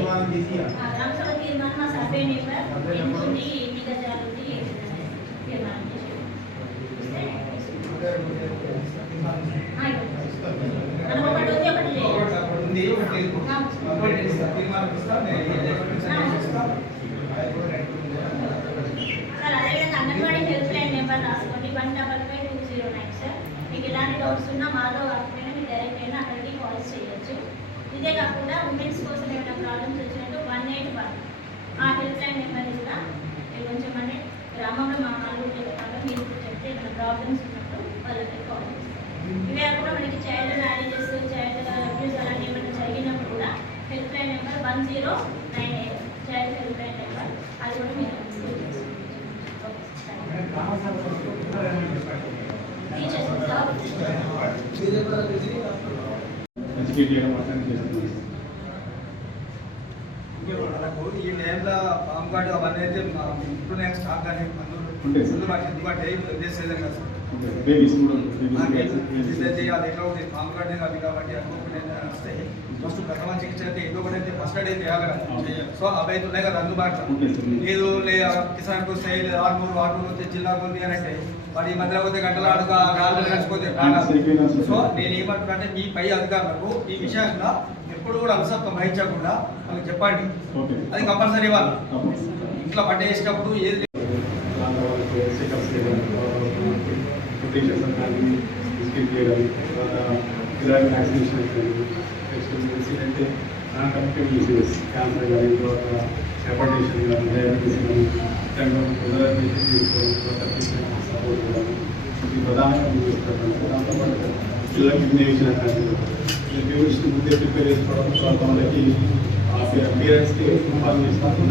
గ్రామసభ తీర్మానం మా survey number ఎంత ఉంది, ఎన్ని గజాలు ఉంది, తీర్మానం చేసి మనం ఒకటి ఉంది, ఒకటి లేదు. సార్ అదేవిధంగా అంగన్వాడీ హెల్ప్ లైన్ నెంబర్ రాసుకోండి 1552009 సార్. మీకు ఎలాంటి డౌట్స్ ఉన్నా మాలో కాకపోయినా మీరు డైరెక్ట్ అయినా అక్కడికి కాల్ చేయొచ్చు. ఇదే కాకుండా ఉమెన్స్ కోసం ఏమైనా ప్రాబ్లమ్స్ వచ్చినట్టు 181 ఆ హెల్ప్ లైన్ నెంబర్ కూడా మీరు కొంచెం అంటే గ్రామంలో మా వాళ్ళు కాకుండా మీరు చెప్తే ఏమైనా ప్రాబ్లమ్స్ ఉన్నప్పుడు వాళ్ళకి కాల్ చేస్తారు. ఇవే కూడా మనకి చైల్డ్ మ్యారేజెస్, చైల్డ్ అబ్యూస్ అలాంటి ఏమైనా జరిగినప్పుడు కూడా help line number 1098 child help line number, అది కూడా మీరు ఈ టైంలో పాము కార్డు అవన్నీ అయితే ఇప్పుడు స్టాక్ కానీ ముందు మాకు ఎందుకంటే ఉద్దేశం కదా సార్. అది ఎట్లా ఉంది పాము కార్డు అది కాబట్టి అనుకోకుండా వస్తాయి. ఫస్ట్ ప్రథమ చికిత్స అయితే ఏదో ఒకటి అయితే ఫస్ట్ ఎయిడ్ అయితే వేయాలి కదా. సో అవి అయితే ఉన్నాయి కదా అందుబాటులో. లేదు కిసాన్కి వస్తాయి, లేదా ఆర్మూరు వస్తే జిల్లాకు ఉంది అని అంటే వాడు ఈ మధ్యలో పోతే గంటల ఆడుగా గాల్లో నడిచిపోతే సో నేను ఏమంటున్నా అంటే మీ పై అధికారులకు ఈ విషయంలో ఎప్పుడు కూడా అలసత్వం వహించకుండా వాళ్ళకి చెప్పండి. అది కంపల్సరీ వాళ్ళు ఇంట్లో పట్ట వేసినప్పుడు ఏది అంటే నాన్ కనెక్టివ్ డిసీజెస్ క్యాన్సర్ కానీ తర్వాత హెపటైటిస్ కానీ డయాబెటీస్ కానీ సపోర్ట్ కానీ ఇది ప్రధానంగా దాంతోపాటు పిల్లలకి ఇమ్యునైజేషన్ కానీ ముందే ప్రిపేర్ చేసుకోవడం, వాళ్ళకి పేరెంట్స్కి ఇన్ఫార్మ్ చేస్తాం.